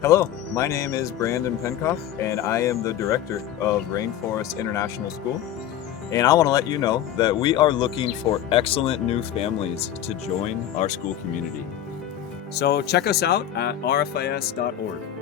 Hello, my name is Brandon Penkoff, and I am the director of Rainforest International School. And I want to let you know that we are looking for excellent new families to join our school community. So check us out at rfis.org.